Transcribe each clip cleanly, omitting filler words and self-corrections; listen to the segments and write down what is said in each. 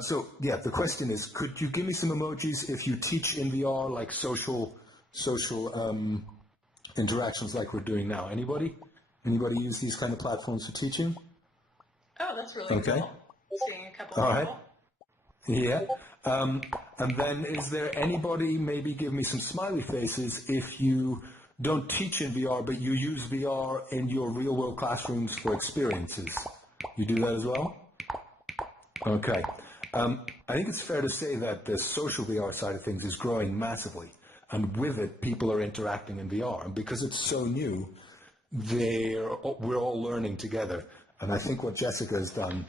So yeah, the question is, could you give me some emojis if you teach in VR, like social interactions like we're doing now? Anybody? Anybody use these kind of platforms for teaching? Oh, that's really cool. Seeing a couple All people. Right. Yeah. And then is there anybody, maybe give me some smiley faces if you don't teach in VR, but you use VR in your real world classrooms for experiences? You do that as well? Okay. I think it's fair to say that the social VR side of things is growing massively. And with it, people are interacting in VR. And because it's so new, we're all learning together. And I think what Jessica has done,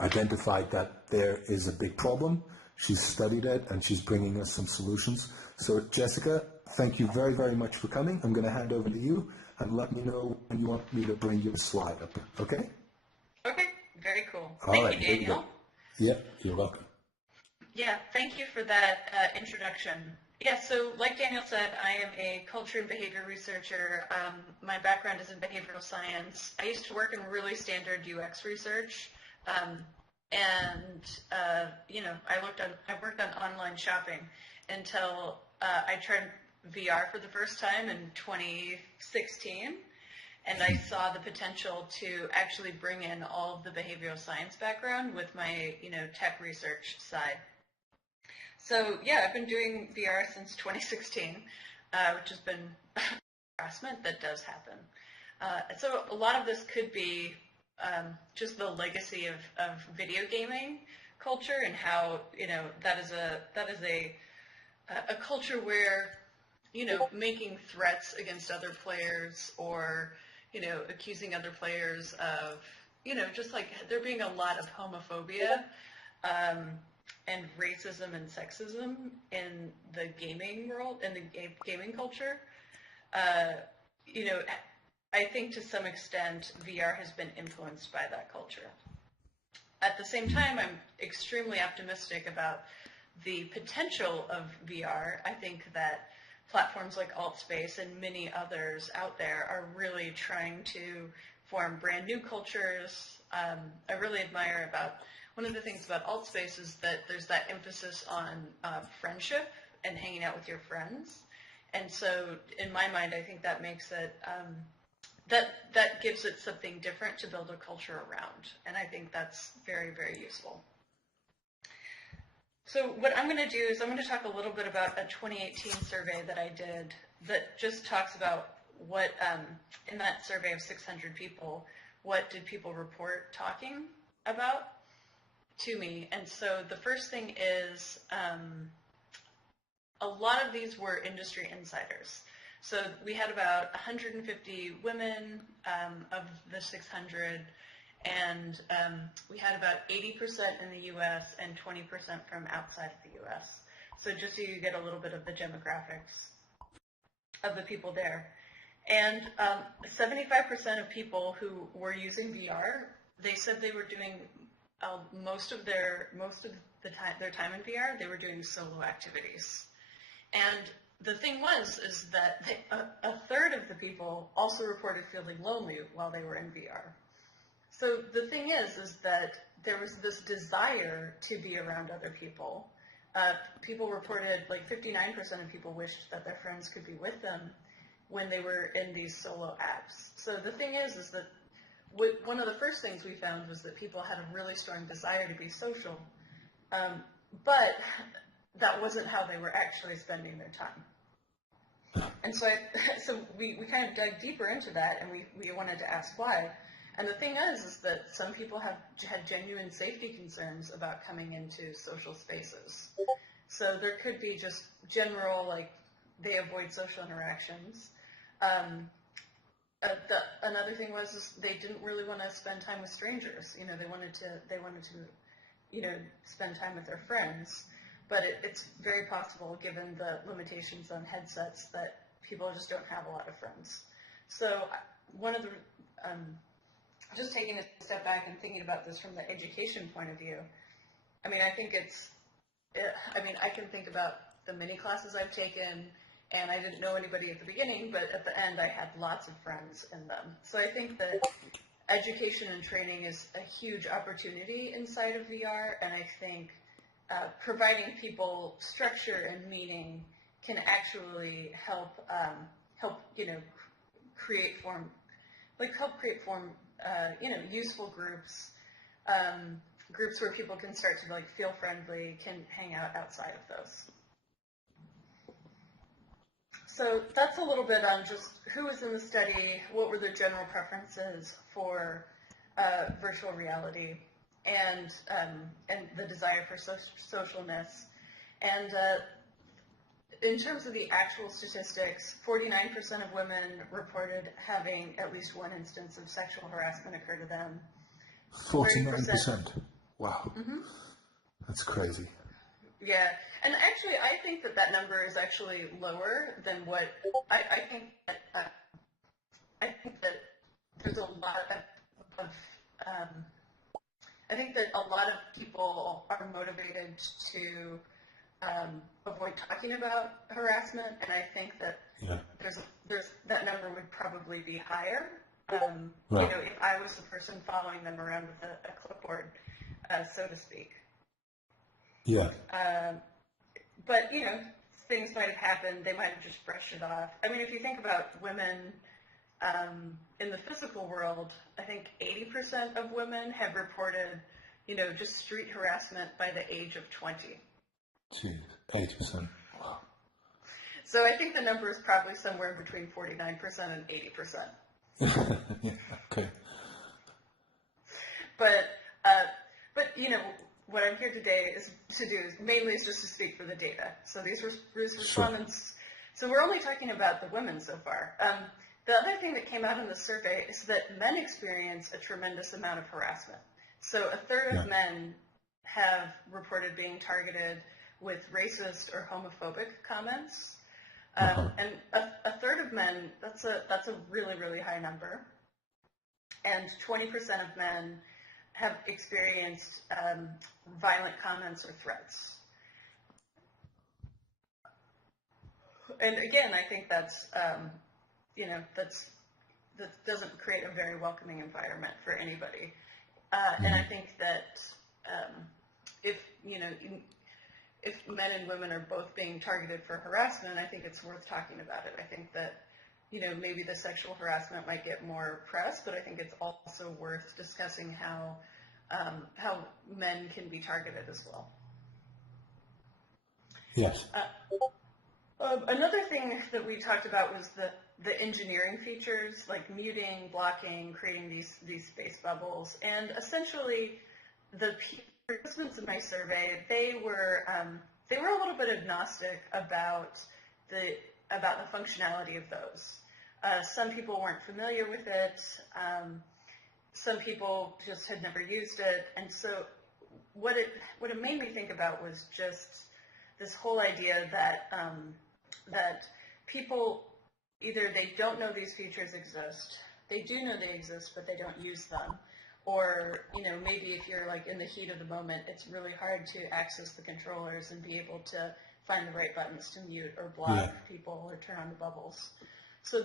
identified that there is a big problem. She's studied it and she's bringing us some solutions. So Jessica, thank you very, very much for coming. I'm going to hand over to you and let me know when you want me to bring your slide up. Okay? Okay, very cool. All right, Thank you, Daniel. Yeah, you're welcome. Yeah, thank you for that introduction. Yeah, so like Daniel said, I am a culture and behavior researcher. My background is in behavioral science. I used to work in really standard UX research. I worked on online shopping until I tried VR for the first time in 2016, and I saw the potential to actually bring in all of the behavioral science background with my, tech research side. So yeah, I've been doing VR since 2016, which has been harassment that does happen. So a lot of this could be just the legacy of video gaming culture and how that is a culture where making threats against other players or accusing other players of just like there being a lot of homophobia and racism and sexism in the gaming world, in the gaming culture. I think to some extent VR has been influenced by that culture. At the same time, I'm extremely optimistic about the potential of VR. I think that platforms like Altspace and many others out there are really trying to form brand new cultures. I really admire about one of the things about Altspace is that there's that emphasis on friendship and hanging out with your friends. And so in my mind, I think that makes it that gives it something different to build a culture around, and I think that's very, very useful. So what I'm going to do is I'm going to talk a little bit about a 2018 survey that I did that just talks about what, in that survey of 600 people, what did people report talking about to me. And so the first thing is a lot of these were industry insiders. So we had about 150 women of the 600, and we had about 80% in the U.S. and 20% from outside of the U.S. So just so you get a little bit of the demographics of the people there. And 75% of people who were using VR, they said they were doing most of their time in VR, they were doing solo activities. And the thing is that a third of the people also reported feeling lonely while they were in VR. So the thing is that there was this desire to be around other people. People reported, like 59% of people wished that their friends could be with them when they were in these solo apps. So the thing is that one of the first things we found was that people had a really strong desire to be social, but that wasn't how they were actually spending their time. And so we kind of dug deeper into that, and we wanted to ask why. And the thing is that some people had genuine safety concerns about coming into social spaces. So there could be just general, like, they avoid social interactions. Another thing was they didn't really want to spend time with strangers. They wanted to spend time with their friends. But it's very possible, given the limitations on headsets, that people just don't have a lot of friends. So one of the, just taking a step back and thinking about this from the education point of view, I can think about the mini classes I've taken, and I didn't know anybody at the beginning, but at the end I had lots of friends in them. So I think that education and training is a huge opportunity inside of VR, and I think providing people structure and meaning can actually help create form useful groups, groups where people can start to like feel friendly, can hang out outside of those. So that's a little bit on just who was in the study, what were the general preferences for virtual reality, and the desire for socialness. And in terms of the actual statistics, 49% of women reported having at least one instance of sexual harassment occur to them. 49%. Wow. Mm-hmm. That's crazy. Yeah, and actually, I think that number is actually lower than what I think that there's a lot of I think that a lot of people are motivated to avoid talking about harassment, and I think that there's that number would probably be higher. Right. If I was the person following them around with a clipboard, so to speak. Yeah. But, things might have happened. They might have just brushed it off. I mean, if you think about women in the physical world, I think 80% of women have reported, just street harassment by the age of 20. Jeez, 80%. Wow. So I think the number is probably somewhere between 49% and 80%. Yeah, okay. But what I'm here today mainly is just to speak for the data. So these respondents, so we're only talking about the women so far. The other thing that came out in the survey is that men experience a tremendous amount of harassment. So a third of men have reported being targeted with racist or homophobic comments. And a third of men, that's a really, really high number. And 20% of men have experienced violent comments or threats. And again, I think that doesn't create a very welcoming environment for anybody. And I think that if men and women are both being targeted for harassment, I think it's worth talking about it. I think that maybe the sexual harassment might get more press, but I think it's also worth discussing how men can be targeted as well. Yes. Another thing that we talked about was the engineering features, like muting, blocking, creating these space bubbles, and essentially the participants in my survey, they were a little bit agnostic about the functionality of those. Some people weren't familiar with it. Some people just had never used it, and so what it made me think about was just this whole idea that people either they don't know these features exist, they do know they exist, but they don't use them, or maybe if you're like in the heat of the moment, it's really hard to access the controllers and be able to find the right buttons to mute or block people or turn on the bubbles. So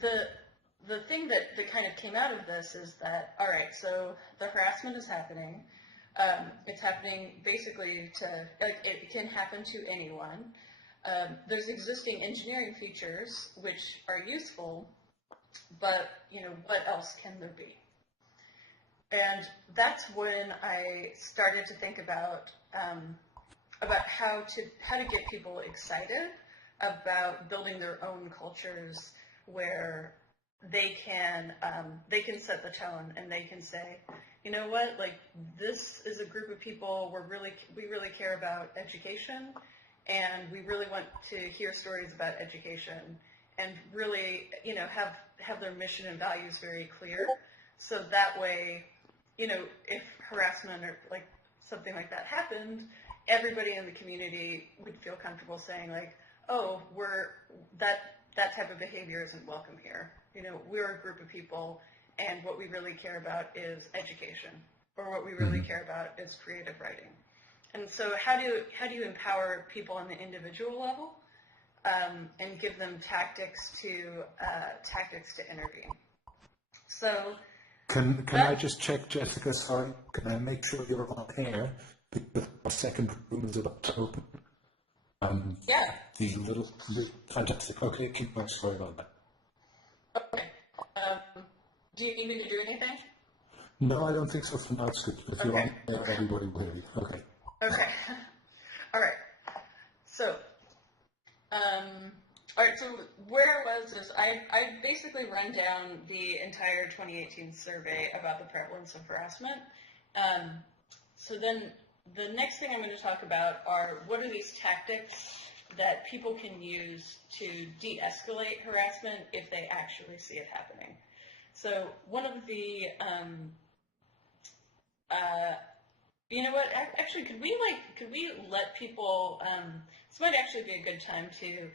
the thing that kind of came out of this is that, all right, so the harassment is happening. It's happening basically it can happen to anyone. There's existing engineering features which are useful, but what else can there be? And that's when I started to think about how to get people excited about building their own cultures where they can set the tone and they can say, you know what, like this is a group of people we really care about education, and we really want to hear stories about education, and really have their mission and values very clear, so that way if harassment or like something like that happened, everybody in the community would feel comfortable saying like, oh, that type of behavior isn't welcome here. We're a group of people, and what we really care about is education, or what we really care about is creative writing. And so how do you empower people on the individual level and give them tactics to intervene? So Can I just check, Jessica? Sorry, can I make sure you're on air because our second room is about to open? Yeah. The little fantastic. Okay, keep going. Sorry about that. Okay. Do you need me to do anything? No, I don't think so. For now, it's good. If you're on air, everybody will hear you. Okay. Okay. All right. So, all right. So where I was is I basically run down the entire 2018 survey about the prevalence of harassment. So then the next thing I'm going to talk about are what are these tactics that people can use to de-escalate harassment if they actually see it happening. So one of the, you know what? Actually, could we let people? This might actually be a good time to.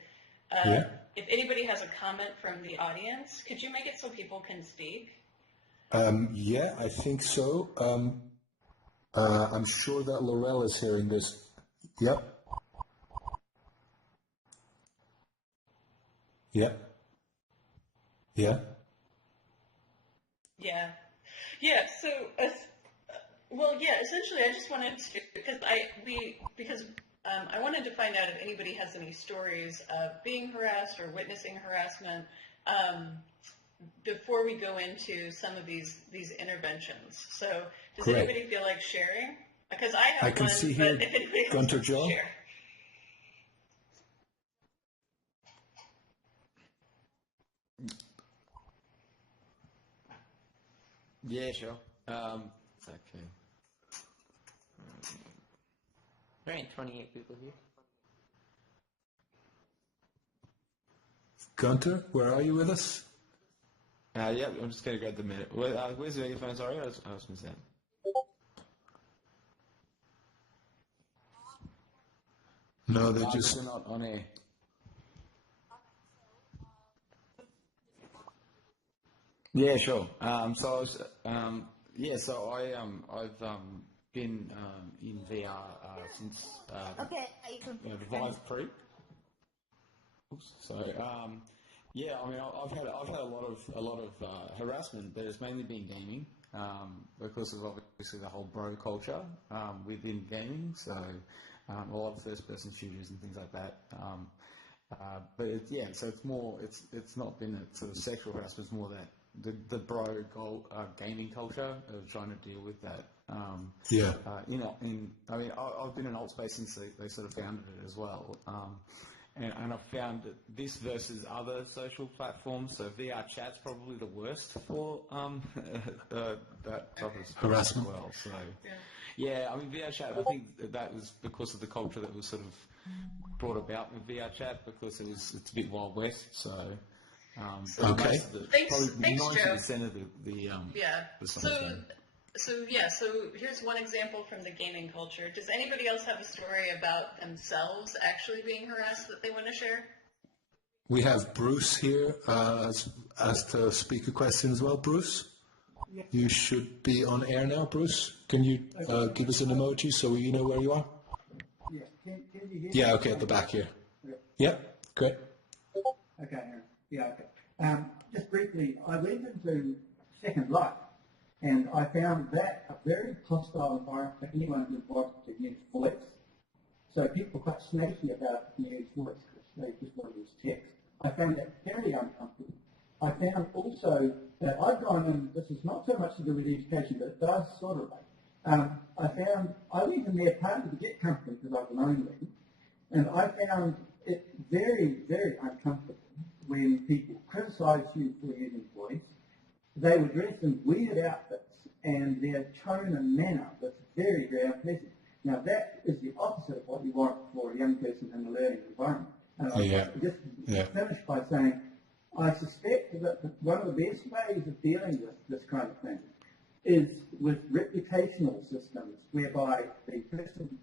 If anybody has a comment from the audience, could you make it so people can speak? Yeah, I think so. I'm sure that Lorelle is hearing this. Yep. Yep. Yeah. Yeah. Yeah. So, well, yeah. Essentially, I just wanted to because I wanted to find out if anybody has any stories of being harassed or witnessing harassment before we go into some of these interventions. So, does anybody feel like sharing? Because I have can one, see but here, if anybody else Gunter wants to Joe. share. Yeah, sure. It's okay. Around 28 people here. Gunter, where are you with us? Yeah, I'm just going to grab the minute. Where's the megaphone? Sorry, I was missing that. No, they're just. We're not on air. Yeah, sure. So I was, so I've been in VR since the Vive Pre. Oops. So yeah, I mean I've had a lot of harassment, but it's mainly been gaming because of obviously the whole bro culture within gaming. So a lot of first-person shooters and things like that. But so it's not been a sort of sexual harassment. It's more that the bro gaming culture of trying to deal with that. I've been in Altspace since they sort of founded it as well. And I've found that this versus other social platforms, so VR chat's probably the worst for that type of Harassment. as well. So yeah, I mean VR chat. I think that was because of the culture that was sort of brought about with VR chat because it's a bit Wild West. So Okay. Thanks, 90% of the So here's one example from the gaming culture. Does anybody else have a story about themselves actually being harassed that they want to share? We have Bruce here as to speak a question as well. Bruce, you should be on air now. Bruce, can you give us an emoji so we know where you are? Yeah, can you hear me? Yeah, okay, at the back here. Yeah, great. Okay, okay. Just briefly, I went into Second Life, and I found that a very hostile environment for anyone who wanted to use voice. So people were quite snaky about the use voice because they just want to use text. I found that very uncomfortable. I found also that I've gone in, this is not so much to do with education, but it does sort of I went in there partly to get comfort because I was lonely, and I found it very, very uncomfortable when people criticise you for using voice. They were dressed in weird outfits, and their tone and manner was very, very unpleasant. Now, that is the opposite of what you want for a young person in a learning environment. And I just finish by saying, I suspect that one of the best ways of dealing with this kind of thing is with reputational systems, whereby the person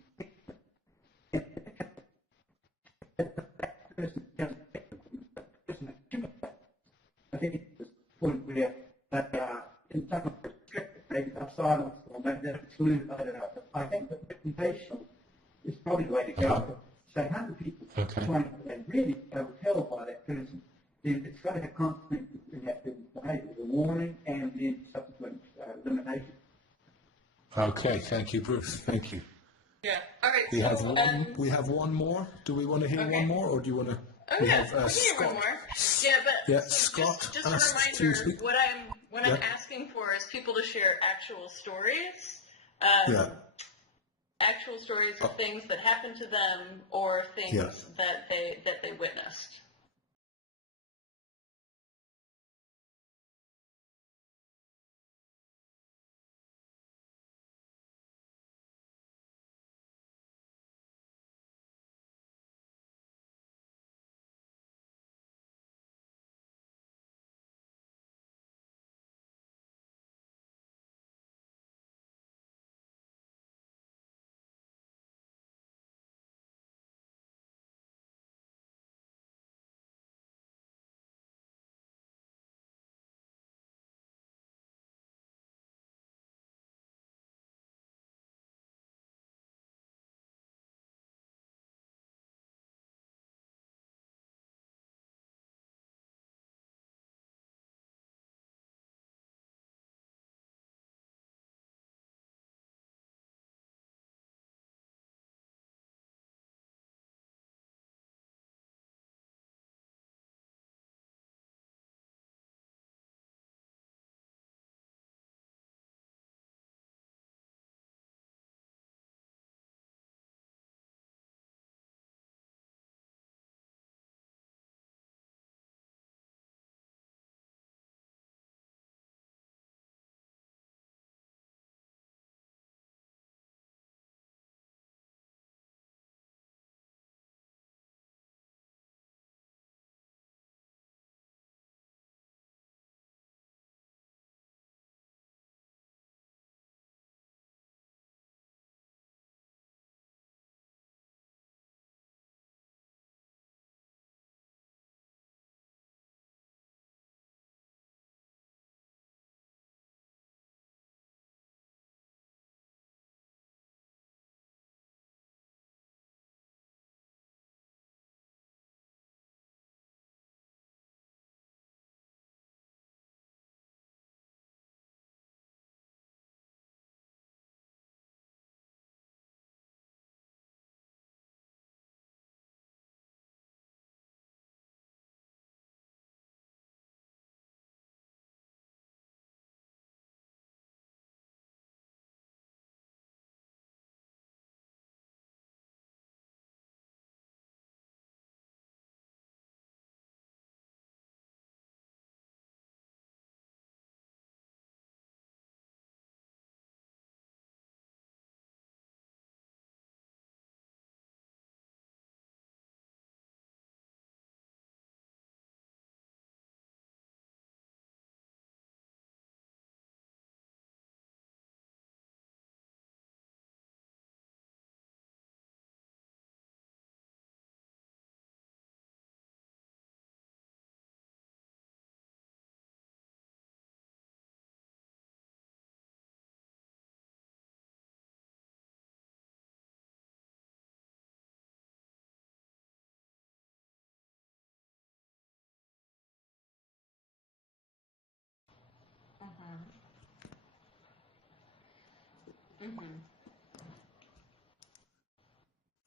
I think it's the point where they are in some of the restricted, maybe they're silenced or maybe they're excluded, I don't know. But I think that reputational is probably the way to go. So 100 people trying to really repelled by that person. then it's got to have consequences in that person's behaviour, the warning and then subsequent limitation. Okay, thank you, Bruce. Thank you. Yeah. All right. We have one more. Do we want to hear one more, or do you want to? Oh, yeah, we can hear one more. Yeah, but yeah, so Scott just a asked to reminder, speak. what I'm asking for is people to share actual stories. Actual stories of things that happened to them or things that they witnessed.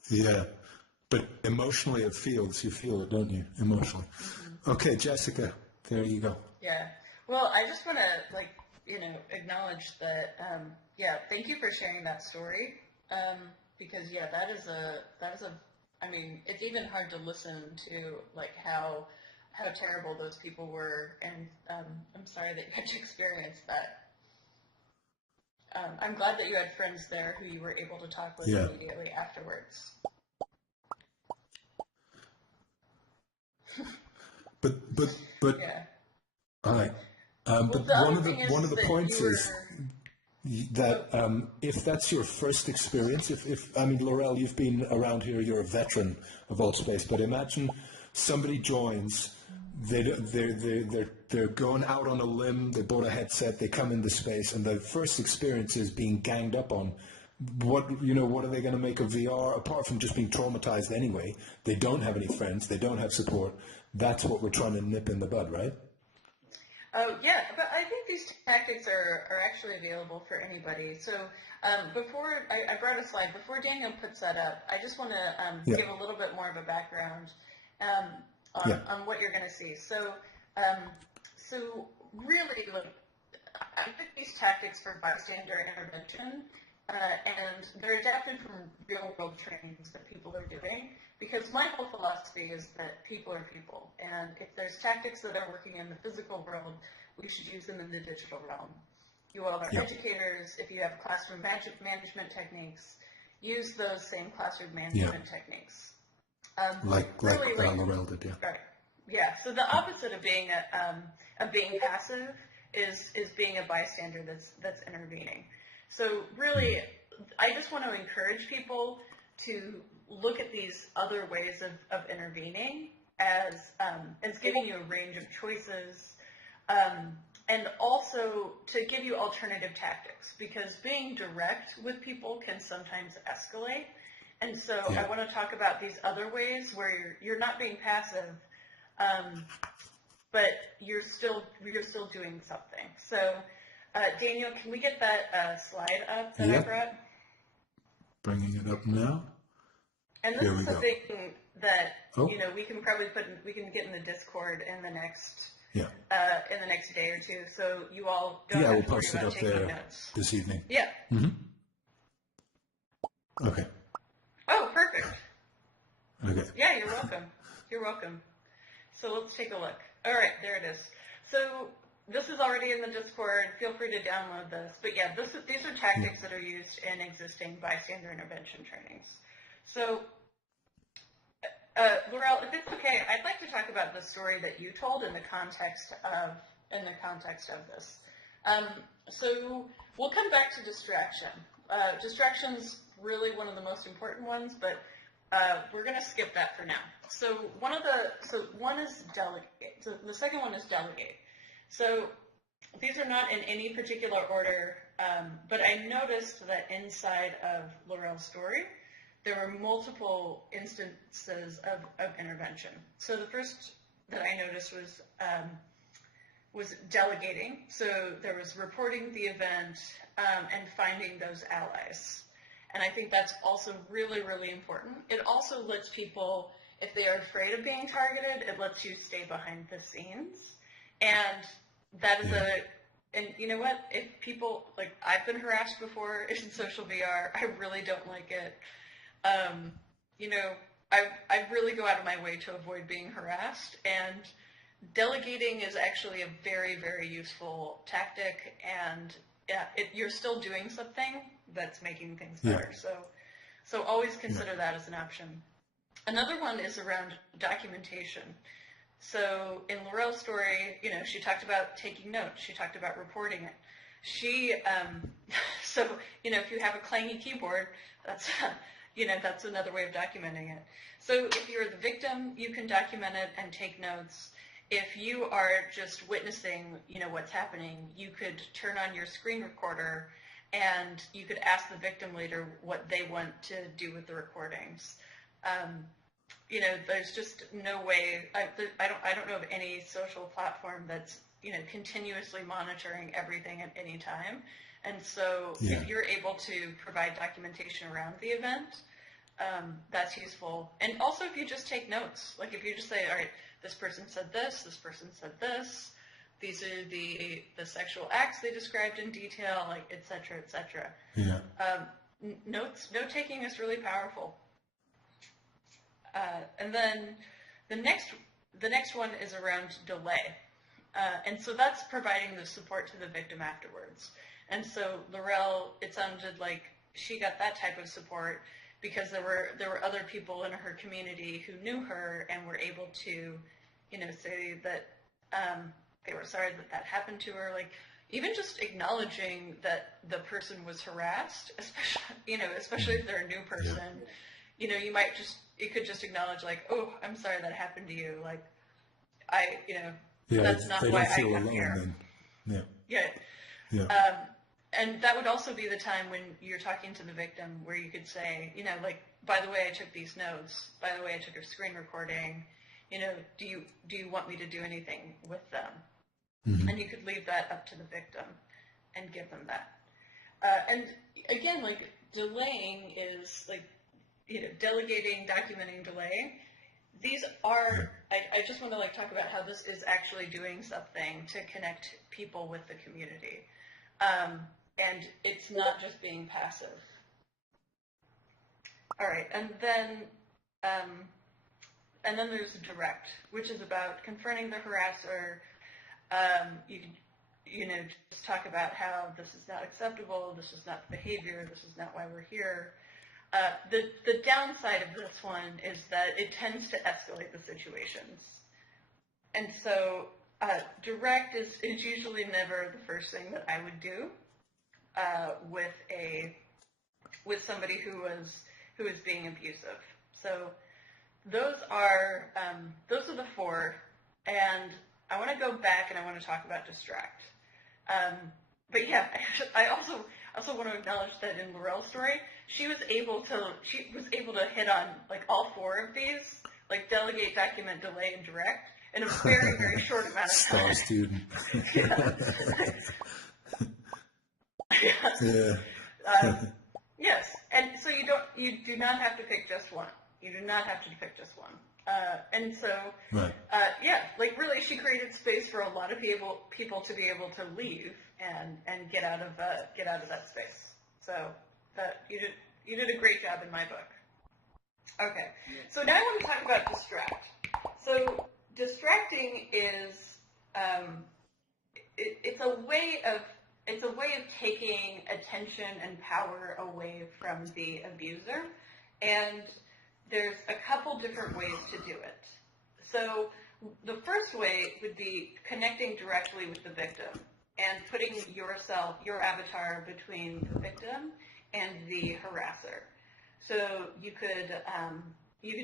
Yeah, but emotionally it feels, you feel it, don't you? Emotionally. Okay, Jessica, there you go. Yeah. Well, I just want to, acknowledge that, thank you for sharing that story. Because, I mean, it's even hard to listen to, how terrible those people were. And I'm sorry that you had to experience that. I'm glad that you had friends there who you were able to talk with immediately afterwards. But Yeah. all right. But one of the points is that if that's your first experience, if I mean, Lorelle, you've been around here, you're a veteran of Altspace, but imagine somebody joins, they're going out on a limb, they bought a headset, they come into space, and the first experience is being ganged up on what are they going to make of VR apart from just being traumatized anyway? They don't have any friends. They don't have support. That's what we're trying to nip in the bud, right? Oh, yeah, but I think these tactics are actually available for anybody. So before, I brought a slide. Before Daniel puts that up, I just want to give a little bit more of a background on what you're going to see. So, so really, look, I picked these tactics for bystander intervention, and they're adapted from real-world trainings that people are doing, because my whole philosophy is that people are people, and if there's tactics that are working in the physical world, we should use them in the digital realm. You all are educators. If you have classroom management techniques, use those same classroom management techniques. Like Lorelle did, yeah. Right. Yeah. So the opposite of being passive is being a bystander that's intervening. So really, I just want to encourage people to look at these other ways of intervening as giving you a range of choices, and also to give you alternative tactics, because being direct with people can sometimes escalate. And so I want to talk about these other ways where you're not being passive, but you're still doing something. So Daniel, can we get that slide up that I brought? Bringing it up now. And this is something that we can probably we can get in the Discord in the next day or two, so you all don't have to worry about taking notes. This evening. Yeah. Okay. Oh, perfect. Okay. Yeah, you're welcome. You're welcome. So let's take a look. All right, there it is. So this is already in the Discord. Feel free to download this. But yeah, these are tactics that are used in existing bystander intervention trainings. So, Lorelle, if it's okay, I'd like to talk about the story that you told in the context of this. So we'll come back to distraction. Distraction's really one of the most important ones, but we're going to skip that for now. So one is delegate. So the second one is delegate. So these are not in any particular order, but I noticed that inside of Lorelle's story, there were multiple instances of intervention. So the first that I noticed was delegating. So there was reporting the event and finding those allies. And I think that's also really, really important. It also lets people, if they are afraid of being targeted, it lets you stay behind the scenes. And that is and you know what? If people, like, I've been harassed before in social VR, I really don't like it. I really go out of my way to avoid being harassed, and delegating is actually a very, very useful tactic, and you're still doing something that's making things better. So always consider that as an option. Another one is around documentation. So in Lorelle's story, she talked about taking notes. She talked about reporting it. If you have a clangy keyboard, that's another way of documenting it. So if you're the victim, you can document it and take notes. If you are just witnessing, what's happening, you could turn on your screen recorder and you could ask the victim later what they want to do with the recordings. There's just no way. I don't know of any social platform that's continuously monitoring everything at any time. And so if you're able to provide documentation around the event, that's useful. And also if you just take notes, like if you just say, all right, this person said this this, these are the sexual acts they described in detail, like et cetera, et cetera. Yeah. Note-taking is really powerful. And then the next one is around delay. And so that's providing the support to the victim afterwards. And so Lorelle, it sounded like she got that type of support because there were other people in her community who knew her and were able to, say that they were sorry that happened to her. Like even just acknowledging that the person was harassed, especially if they're a new person, you could just acknowledge like, oh, I'm sorry that happened to you. Like that's not why I come here. Then. Yeah. Yeah. and that would also be the time when you're talking to the victim where you could say, you know, like, by the way, I took these notes. By the way, I took a screen recording. You know, do you want me to do anything with them? Mm-hmm. And you could leave that up to the victim and give them that. And again, like, delaying is like, you know, delegating, documenting, delaying. These are, I just want to like talk about how this is actually doing something to connect people with the community. And it's not just being passive. All right, and then there's direct, which is about confronting the harasser. You can, you know, just talk about how this is not acceptable, this is not the behavior, this is not why we're here. The downside of this one is that it tends to escalate the situations. And so direct is usually never the first thing that I would do with somebody who is being abusive. So those are the four, and I want to go back and I want to talk about distract. But yeah, I also want to acknowledge that in Lorelle's story, she was able to hit on like all four of these, like delegate, document, delay, and direct, in a very, very short amount of time. Star student. Yeah. Yes, and so you do not have to pick just one. You do not have to pick just one. And so, Right. Yeah, like really, she created space for a lot of people to be able to leave and get out of that space. So you did a great job in my book. Okay, so now I want to talk about distract. So distracting is it's a way of taking attention and power away from the abuser, and there's a couple different ways to do it. So the first way would be connecting directly with the victim and putting your avatar between the victim and the harasser. So you could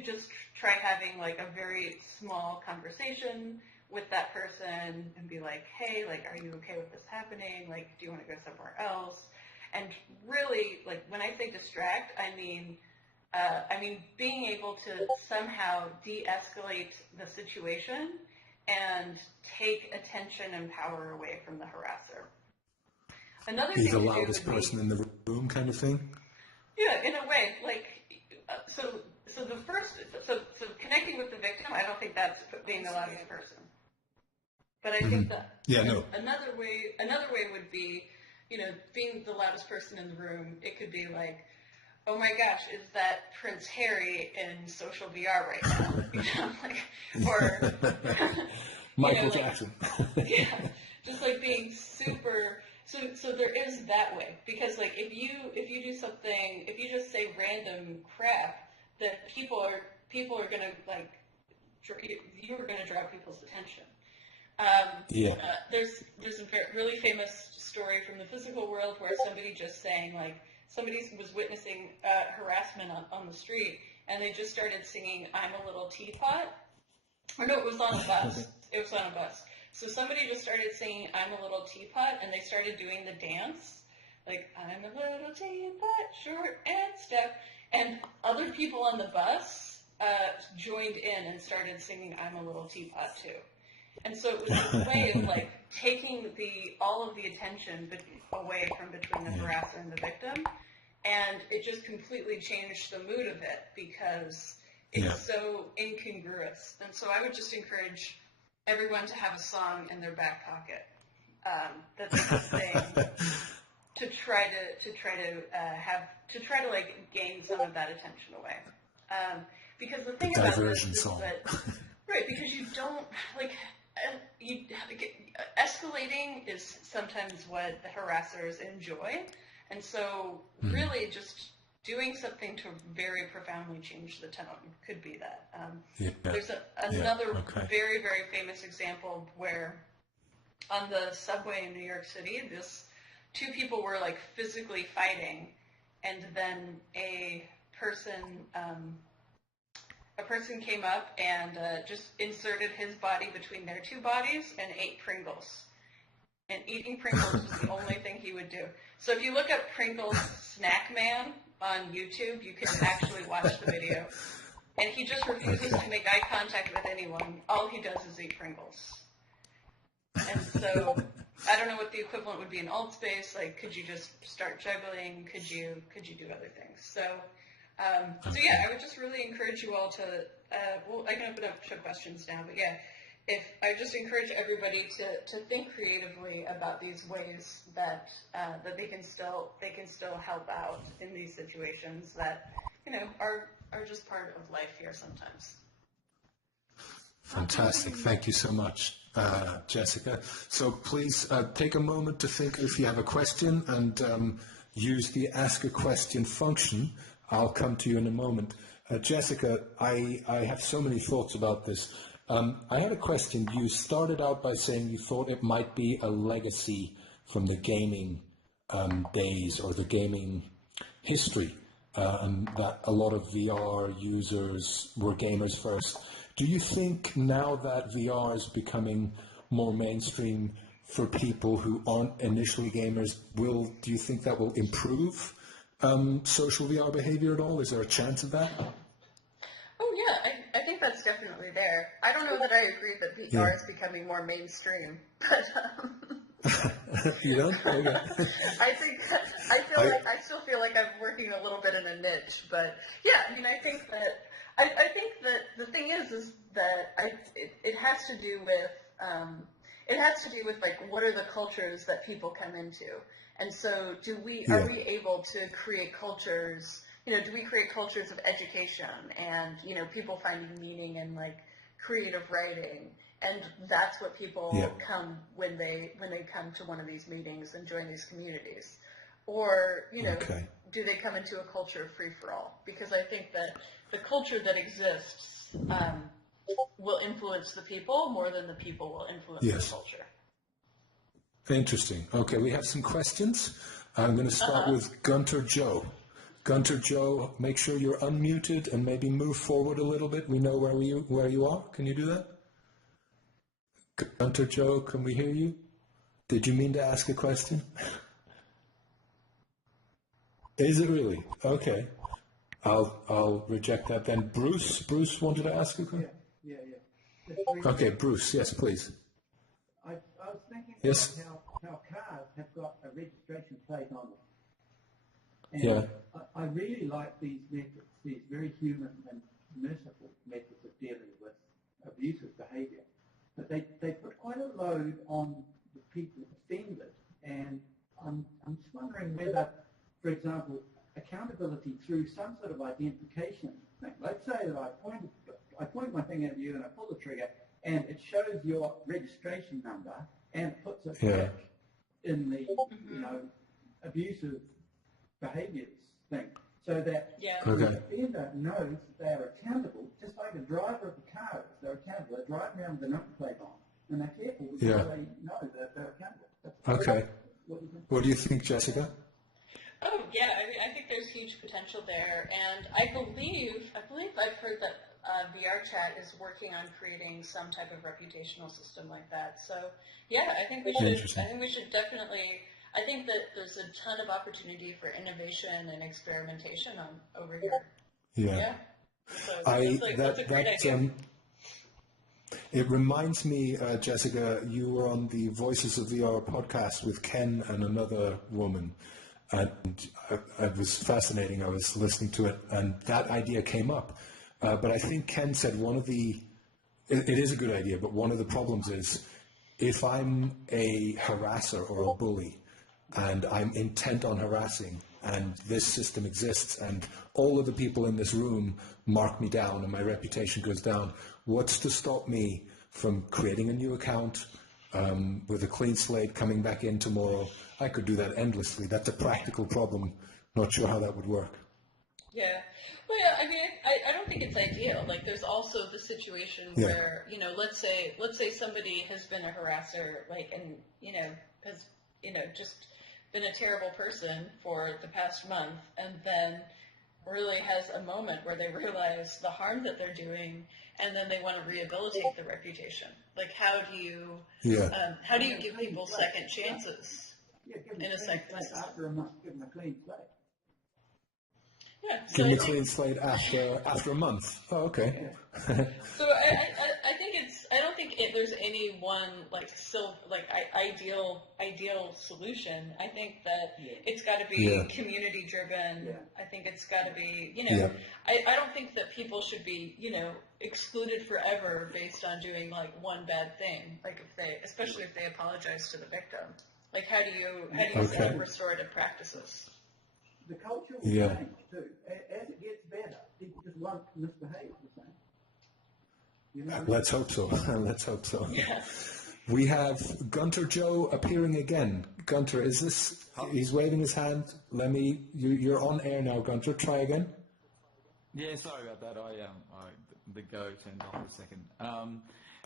just try having like a very small conversation with that person and be like, hey, like, are you okay with this happening? Like, do you want to go somewhere else? And really, like, when I say distract, I mean being able to somehow de-escalate the situation and take attention and power away from the harasser. Another Be thing the to do loudest would be, person in the room, kind of thing. yeah, in a way, like, so connecting with the victim, I don't think that's being the loudest person. But I think that another way would be, you know, being the loudest person in the room. It could be like, oh my gosh, is that Prince Harry in social VR right now? You know, like, or Michael Jackson. Yeah, just like being super. So there is that way, because like if you do something, if you just say random crap, that people are gonna like, you're gonna draw people's attention. There's a really famous story from the physical world where somebody just saying like, somebody was witnessing harassment on the street, and they just started singing "I'm a Little Teapot." Or no, it was on a bus. It was on a bus. So somebody just started singing "I'm a Little Teapot," and they started doing the dance, like "I'm a little teapot, short and stout," and other people on the bus joined in and started singing "I'm a Little Teapot" too. And so it was a way of like taking all of the attention away from between the harasser and the victim, and it just completely changed the mood of it because it's so incongruous. And so I would just encourage everyone to have a song in their back pocket that they can sing to try to like gain some of that attention away. Because the thing about this is that right, because you don't like. Escalating is sometimes what the harassers enjoy, and so really just doing something to very profoundly change the tone could be that. There's another very, very famous example where on the subway in New York City, two people were like physically fighting, and then a person came up and just inserted his body between their two bodies and ate Pringles. and eating Pringles was the only thing he would do. So if you look up Pringles Snack Man on YouTube, you can actually watch the video. And he just refuses to make eye contact with anyone. All he does is eat Pringles. And so I don't know what the equivalent would be in Altspace. Like, could you just start juggling? Could you do other things? So yeah, I would just really encourage you all to. Well, I can open up to questions now, but yeah, I just encourage everybody to think creatively about these ways that they can still help out in these situations that are just part of life here sometimes. Fantastic. Thank you so much, Jessica. So please take a moment to think if you have a question and use the Ask a Question function. I'll come to you in a moment. Jessica, I have so many thoughts about this. I had a question. You started out by saying you thought it might be a legacy from the gaming days or the gaming history, and that a lot of VR users were gamers first. Do you think now that VR is becoming more mainstream for people who aren't initially gamers, do you think that will improve social VR behavior at all? Is there a chance of that? Oh yeah, I think that's definitely there. I don't know that I agree that VR is becoming more mainstream, but you don't? Okay. I still feel like I'm working a little bit in a niche, but yeah, I mean, I think that the thing is that it has to do with like what are the cultures that people come into, and so are we able to create cultures? Do we create cultures of education and people finding meaning in like creative writing, and that's what people come when they come to one of these meetings and join these communities, or do they come into a culture of free for all? Because I think that the culture that exists will influence the people more than the people will influence the culture. Interesting. Okay, we have some questions. I'm going to start with Gunter Joe. Gunter Joe, make sure you're unmuted and maybe move forward a little bit. We know where you are. Can you do that? Gunter Joe, can we hear you? Did you mean to ask a question? Is it really? Okay. I'll reject that then. Bruce wanted to ask a question? Yeah. Okay, Bruce, yes, please. I was thinking Yes. about how cars have got a registration plate on them. And I really like these methods, these very human and merciful methods of dealing with abusive behaviour. But they put quite a load on the people offended, and I'm just wondering whether, for example, accountability through some sort of identification thing. Let's say that I point my finger at you and I pull the trigger, and it shows your registration number and it puts a tick in the abusive behaviours thing, so that the offender knows that they are accountable, just like a driver of the car is. They're accountable. They're driving around with the number plate on, and they're careful because they know that they're accountable. Okay. What do you think, Jessica? Oh yeah, I mean, I think there's huge potential there, and I believe I've heard that VR Chat is working on creating some type of reputational system like that. So yeah, I think we should definitely. I think that there's a ton of opportunity for innovation and experimentation over here. Yeah. So that's a great idea. It reminds me, Jessica, you were on the Voices of VR podcast with Ken and another woman. And it was fascinating. I was listening to it, and that idea came up. But I think Ken said it is a good idea, but one of the problems is if I'm a harasser or a bully, and I'm intent on harassing, and this system exists, and all of the people in this room mark me down, and my reputation goes down, what's to stop me from creating a new account with a clean slate, coming back in tomorrow? I could do that endlessly. That's a practical problem. Not sure how that would work. Yeah. Well, yeah, I mean, I don't think it's ideal. Like, there's also the situation where, let's say somebody has been a harasser, like, and, has, just been a terrible person for the past month, and then really has a moment where they realize the harm that they're doing, and then they want to rehabilitate the reputation. Like, how do you give people second chances in a second system? After a month, give them a clean slate. Yeah, Give them a clean slate after a month. Oh, okay. So I think I don't think there's any one ideal solution. I think that it's got to be community driven. Yeah. I think it's got to be, I don't think that people should be, excluded forever based on doing like one bad thing. Like especially if they apologize to the victim. Like how do you set up restorative practices? The culture will change too. As it gets better, people just won't misbehave the same. You know? Let's hope so. Let's hope so. Yeah. We have Gunter Joe appearing again. Gunter, is this? He's waving his hand. You're on air now, Gunter. Try again. Yeah, sorry about that. The go turned off for a second.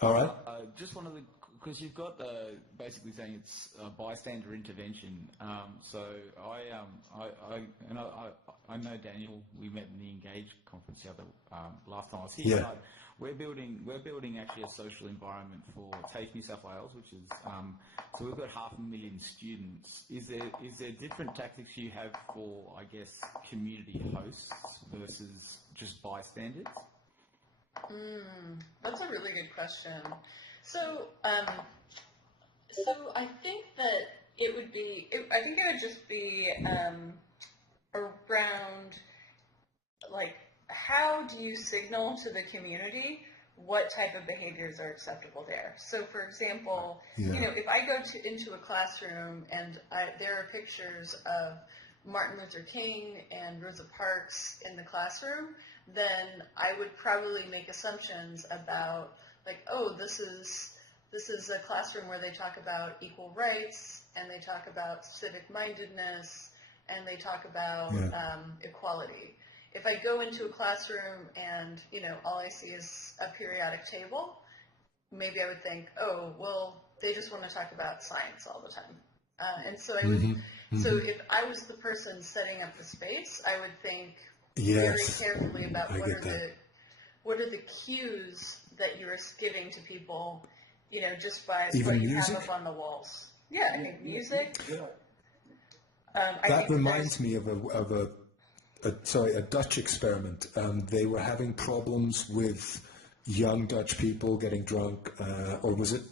All right. Just wanted to, because you've got basically saying it's bystander intervention. So I know Daniel. We met in the Engage conference last time I was here. Yeah. We're building actually a social environment for TAFE New South Wales, which is so we've got 500,000 students. Is there different tactics you have for, I guess, community hosts versus just bystanders? That's a really good question. So I think that it would just be around, like, how do you signal to the community what type of behaviors are acceptable there? So, for example, if I go into a classroom and there are pictures of Martin Luther King and Rosa Parks in the classroom, then I would probably make assumptions about, like, oh, this is a classroom where they talk about equal rights, and they talk about civic mindedness, and they talk about equality. If I go into a classroom and, all I see is a periodic table, maybe I would think, oh, well, they just want to talk about science all the time. And so I would, so if I was the person setting up the space, I would think very carefully about what are the cues that you're giving to people, just by what you have up on the walls. Yeah, I think music. That reminds me of a Dutch experiment. They were having problems with young Dutch people getting drunk, or was it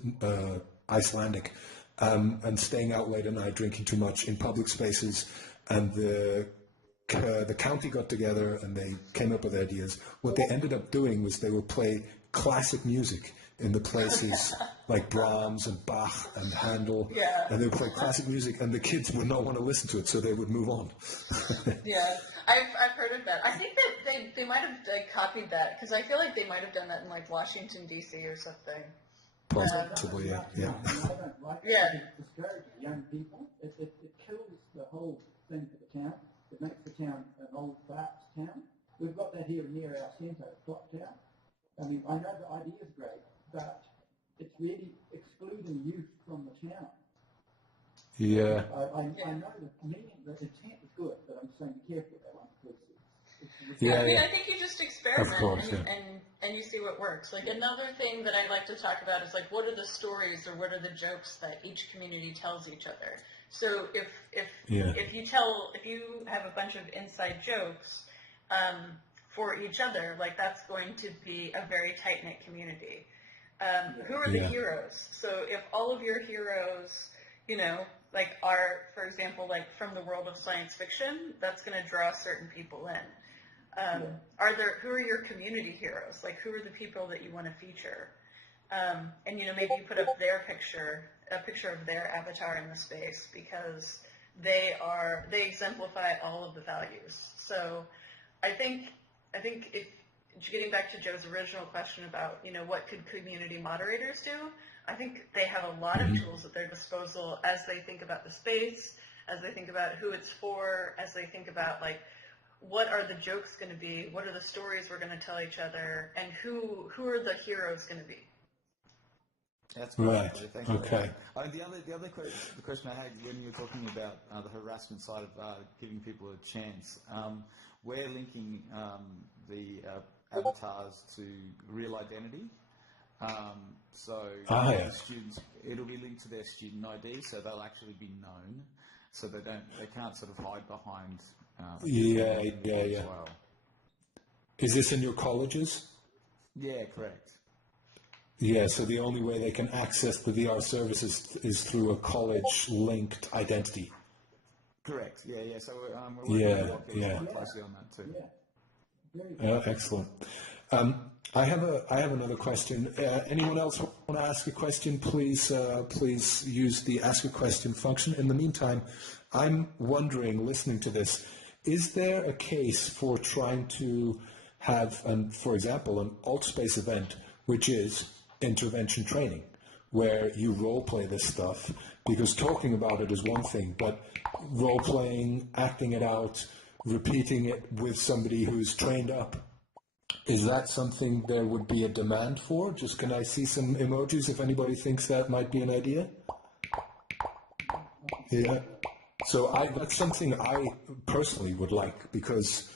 Icelandic, and staying out late at night, drinking too much in public spaces, and the county got together and they came up with ideas. What they ended up doing was they would play classic music in the places like Brahms and Bach and Handel, and they would play classic music, and the kids would not want to listen to it, so they would move on. Yeah, I've heard of that. I think that they might have copied that, because I feel like they might have done that in like Washington D.C. or something. Possibly, yeah. I don't like it. It discourages young people. It kills the whole thing for the town. It makes the town an old farts town. We've got that here near our centre, Clock Town. I mean, I know the idea is great, but it's really excluding youth from the town. Yeah. I know the meaning, the intent is good, but I'm saying be careful with that one, because I think you just experiment and you see what works. Like, another thing that I like to talk about is, like, what are the stories or what are the jokes that each community tells each other? So if you have a bunch of inside jokes for each other, like, that's going to be a very tight-knit community. Who are the heroes? So if all of your heroes, like, are, for example, like, from the world of science fiction, that's going to draw certain people in. Who are your community heroes? Like, who are the people that you want to feature? And, maybe you put up a picture of their avatar in the space, because they exemplify all of the values. So I think if, getting back to Joe's original question about, what could community moderators do, I think they have a lot of tools at their disposal as they think about the space, as they think about who it's for, as they think about, like, what are the jokes going to be, what are the stories we're going to tell each other, and who are the heroes going to be. That's right. Thanks okay. The other question I had when you were talking about the harassment side of giving people a chance we're linking the avatars to real identity. So yeah. the students, it'll be linked to their student ID, so they'll actually be known, so they can't sort of hide behind. As well. Is this in your colleges? Yeah, correct. Yeah, so the only way they can access the VR services is through a college-linked identity. Correct. Yeah. So we're working quite closely on that too. Excellent. I have another question. Anyone else want to ask a question? Please use the ask a question function. In the meantime, I'm wondering, listening to this, is there a case for trying to have, for example, an Altspace event, which is intervention training, where you role play this stuff? Because talking about it is one thing, but role playing, acting it out, repeating it with somebody who's trained up, is that something there would be a demand for? Just can I see some emojis if anybody thinks that might be an idea? Yeah. So that's something I personally would like, because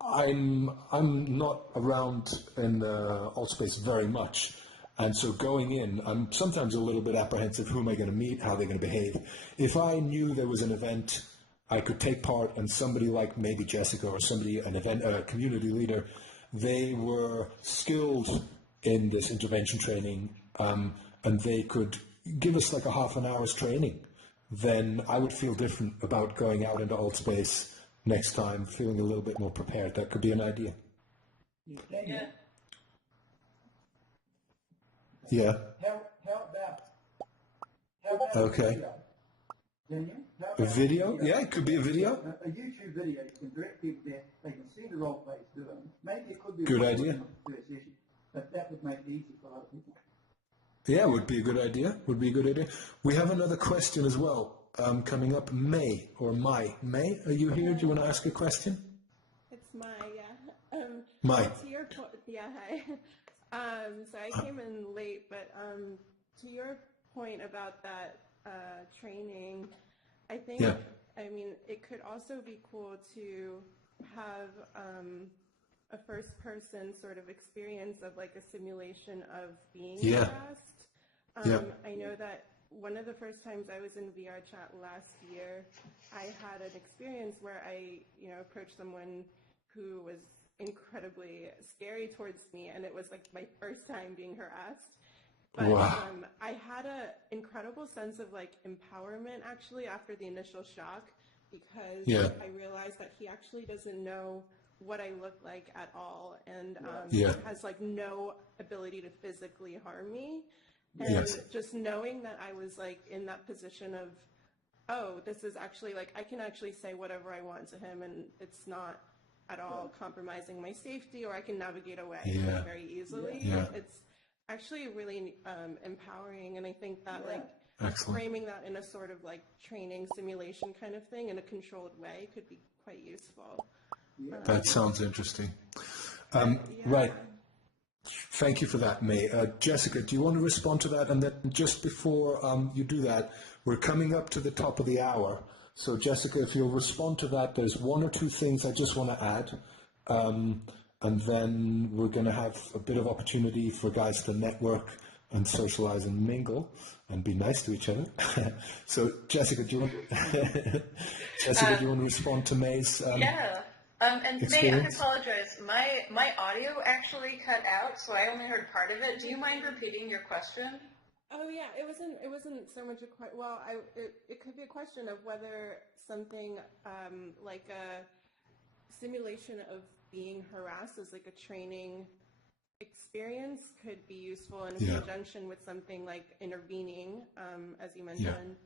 I'm not around in the Altspace very much. And so going in, I'm sometimes a little bit apprehensive. Who am I going to meet? How are they going to behave? If I knew there was an event I could take part, and somebody like maybe Jessica or somebody, a community leader, they were skilled in this intervention training, and they could give us like a half an hour's training, then I would feel different about going out into Altspace next time, feeling a little bit more prepared. That could be an idea. Yeah. Yeah. How about Okay. A video? Yeah, it could be a video. A YouTube video, you can direct people there, they can see the role plays doing. Maybe it could be good idea. First session, but that would make it easy for other people. Yeah, would be a good idea. Would be a good idea. We have another question as well coming up. May, May, are you here? Do you want to ask a question? It's Mai, yeah. Mai. To your point, yeah, hi. So I came in late, but to your point about that training, I think, I mean, it could also be cool to have a first-person sort of experience of like a simulation of being harassed. I know that one of the first times I was in VR chat last year, I had an experience where I, approached someone who was incredibly scary towards me, and it was like my first time being harassed. But I had an incredible sense of like empowerment actually after the initial shock, because I realized that he actually doesn't know what I look like at all, and has like no ability to physically harm me. And just knowing that I was like in that position of, oh, this is actually like, I can actually say whatever I want to him, and it's not at all compromising my safety, or I can navigate away very easily. It's actually really empowering, and I think that like framing that in a sort of like training simulation kind of thing in a controlled way could be quite useful. That sounds interesting. Right. Thank you for that, May. Jessica, do you want to respond to that? And then just before you do that, we're coming up to the top of the hour. So, Jessica, if you'll respond to that, there's one or two things I just want to add. And then we're going to have a bit of opportunity for guys to network and socialize and mingle and be nice to each other. So, Jessica, do you want to respond to May's and experience? May, I apologize. My audio actually cut out, so I only heard part of it. Do you mind repeating your question? Oh yeah, it wasn't so much it could be a question of whether something like a simulation of being harassed as like a training experience could be useful in conjunction with something like intervening, as you mentioned.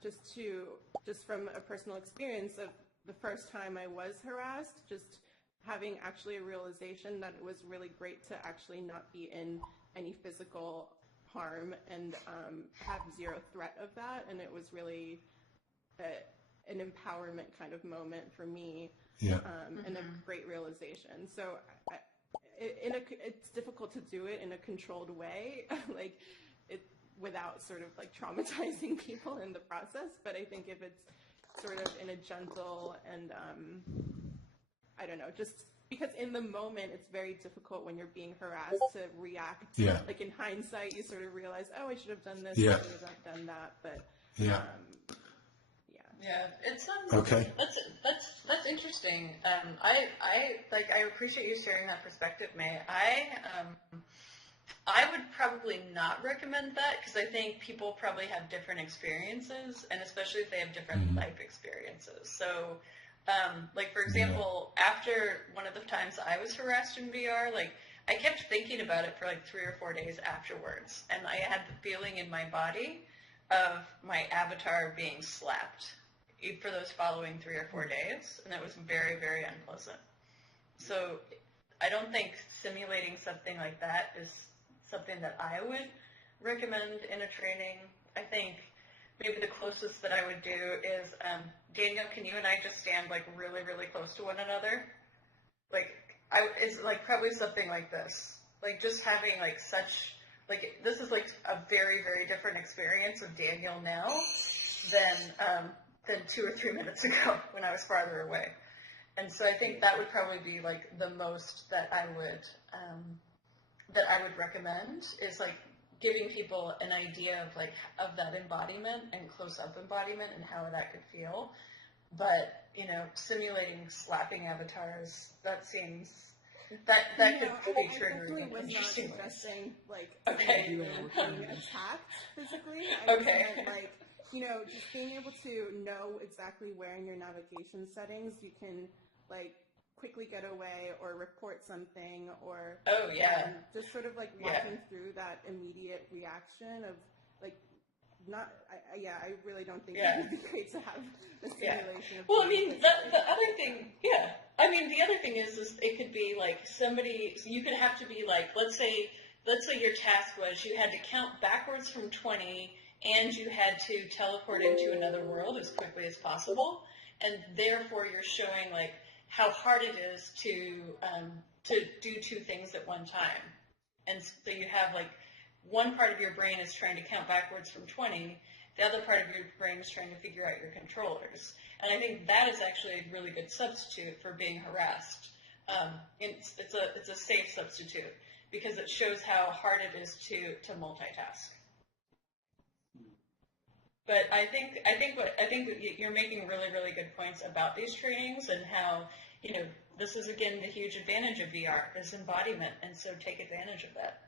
Just from a personal experience of the first time I was harassed, just having actually a realization that it was really great to actually not be in any physical harm and have zero threat of that, and it was really an empowerment kind of moment for me, and a great realization. So it's difficult to do it in a controlled way, like without sort of like traumatizing people in the process. But I think if it's sort of in a gentle and I don't know, just because in the moment it's very difficult when you're being harassed to react. Yeah. Like in hindsight, you sort of realize, oh, I should have done this, Yeah. I should have done that, but Yeah. Yeah, it's Okay. That's interesting. I appreciate you sharing that perspective, May. I would probably not recommend that because I think people probably have different experiences, and especially if they have different life experiences. So, like for example, after one of the times I was harassed in VR, like I kept thinking about it for like 3 or 4 days afterwards, and I had the feeling in my body of my avatar being slapped for those following 3 or 4 days, and that was very, very unpleasant. So I don't think simulating something like that is something that I would recommend in a training. I think maybe the closest that I would do is, Daniel, can you and I just stand like really, really close to one another? Like, it's like probably something like this. Like just having like such, like this is like a very, very different experience of Daniel now than 2 or 3 minutes ago when I was farther away. And so I think that would probably be like the most that I would recommend is like giving people an idea of like of that embodiment and close-up embodiment and how that could feel. But you know, simulating slapping avatars, that seems that could be triggering in interesting ways. I was not suggesting like okay. being attacked physically. Okay. Meant, like, you know, just being able to know exactly where in your navigation settings you can like quickly get away or report something or just sort of like walking through that immediate reaction of like I really don't think it would be great to have a simulation of well, I mean, the other thing, I mean, the other thing is it could be like somebody, you could have to be like, let's say your task was you had to count backwards from 20 and you had to teleport into another world as quickly as possible, and therefore you're showing like how hard it is to do 2 things at one time. And so you have like one part of your brain is trying to count backwards from 20, the other part of your brain is trying to figure out your controllers. And I think that is actually a really good substitute for being harassed. It's a safe substitute because it shows how hard it is to multitask. But I think you're making really, really good points about these trainings and how, you know, this is again the huge advantage of VR is embodiment, and so take advantage of that.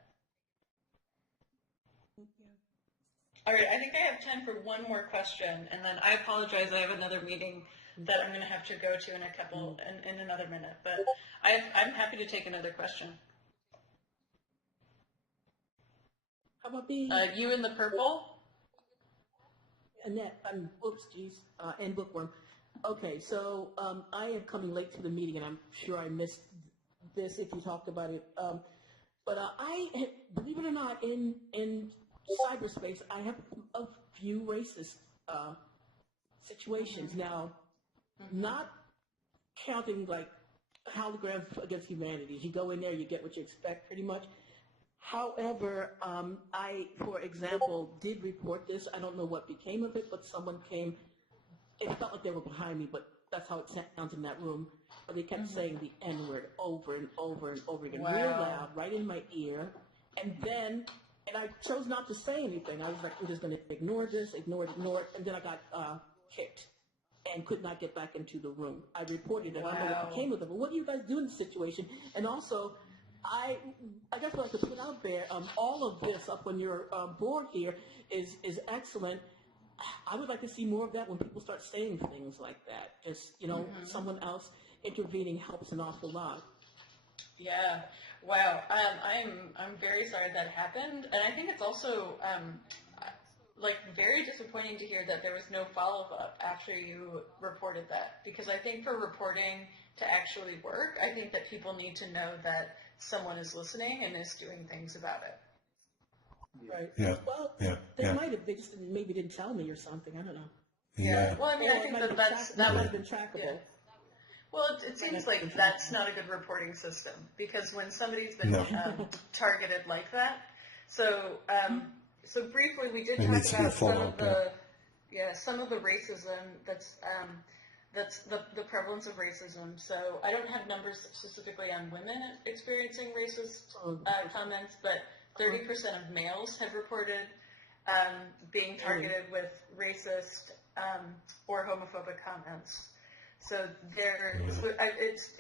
All right, I think I have time for one more question, and then I apologize. I have another meeting that I'm going to have to go to in in another minute. But I'm happy to take another question. How about me? You in the purple? Annette, and Bookworm. Okay, so I am coming late to the meeting, and I'm sure I missed this if you talked about it. But believe it or not, in cyberspace, I have a few racist situations. Now, not counting like holograms against humanity. You go in there, you get what you expect pretty much. However, I, for example, did report this. I don't know what became of it, but someone came. It felt like they were behind me, but that's how it sounds in that room. But they kept saying the N-word over and over and over again, real loud, right in my ear. And I chose not to say anything. I was like, I'm just going to ignore this, ignore it. And then I got kicked and could not get back into the room. I reported it. I don't know what became of it. But what do you guys do in this situation? And also, I guess what I could put out there, all of this up on your board here is excellent. I would like to see more of that when people start saying things like that. Just, you know, someone else intervening helps an awful lot. Yeah. Wow. I'm very sorry that happened, and I think it's also like very disappointing to hear that there was no follow-up after you reported that, because I think for reporting to actually work, I think that people need to know that someone is listening and is doing things about it. Right. Yeah. Well, they might have. They just maybe didn't tell me or something. I don't know. Yeah. Well, I mean, I think that might have been trackable. Yeah. Well, it seems like that's not a good reporting system, because when somebody's been targeted like that, so briefly we did talk about some of the racism that's the prevalence of racism. So I don't have numbers specifically on women experiencing racist comments, but 30% of males have reported being targeted with racist or homophobic comments. So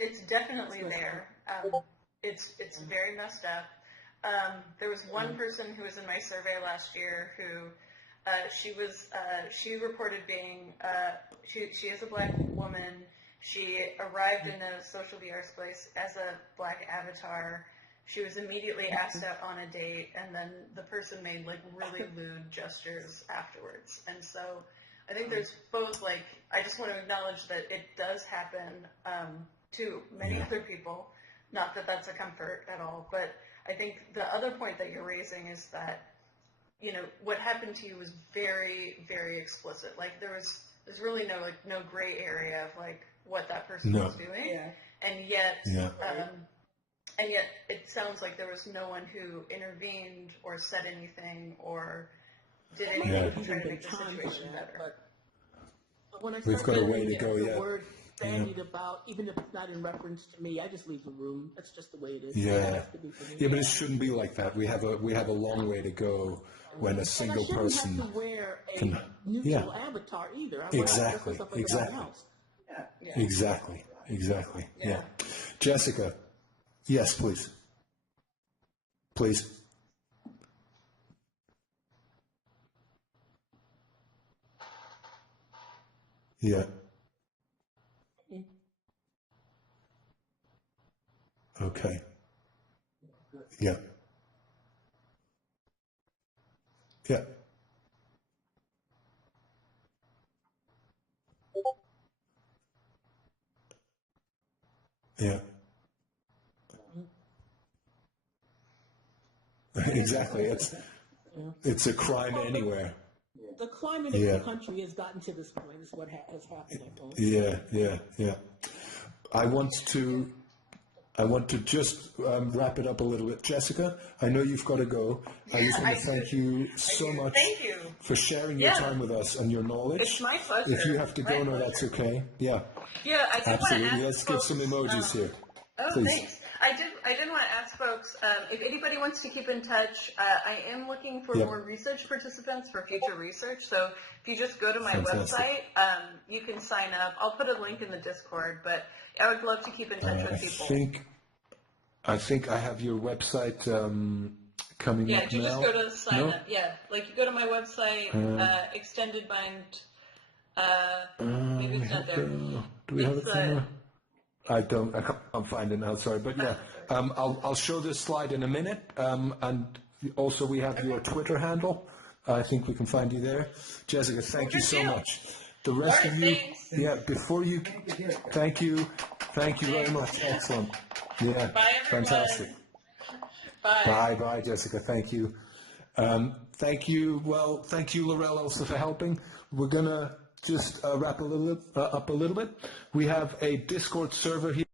it's definitely there. It's very messed up. There was one person who was in my survey last year who she reported being she is a black woman. She arrived in a social VR space as a black avatar. She was immediately asked out on a date, and then the person made like really lewd gestures afterwards. And so I think there's both, like, I just want to acknowledge that it does happen to many other people. Not that that's a comfort at all, but I think the other point that you're raising is that, you know, what happened to you was very, very explicit. Like there's really no gray area of like what that person was doing, and yet it sounds like there was no one who intervened or said anything or did anything to try to make the situation better. But when I We've got a way to go, the word bandied about, even if it's not in reference to me, I just leave the room. That's just the way it is. Yeah, yeah, but it shouldn't be like that. We have a long way to go when a single person have to wear a neutral avatar either. Exactly. Yeah. Jessica, yes, please. Please. Yeah. Okay. Yeah. Yeah. Yeah. Exactly. It's a crime anywhere. The climate of the country has gotten to this point, is what has happened. Yeah. I want to just wrap it up a little bit. Jessica, I know you've got to go. I just want to thank you so much for sharing your time with us and your knowledge. It's my pleasure. If you have to go, no, that's okay. Yeah. Yeah, I did absolutely. Want to ask Let's folks, get some emojis here. Oh, please. Thanks. I did want to ask folks if anybody wants to keep in touch. I am looking for more research participants for future research. So if you just go to my website, you can sign up. I'll put a link in the Discord, but I would love to keep in touch with people. I think I have your website coming up now. Yeah, you just go to sign up. Yeah, like you go to my website, Extended Bind. Maybe it's not there. Do we have it somewhere? I can't find it now, sorry. But yeah, I'll show this slide in a minute. And also we have your Twitter handle. I think we can find you there. Jessica, thank you so much. The rest of you, before you, thank you very much. Excellent. Yeah, bye, fantastic. Bye, Jessica. Thank you. Thank you. Well, thank you, Lorelle, also for helping. We're gonna just wrap up a little bit. We have a Discord server here.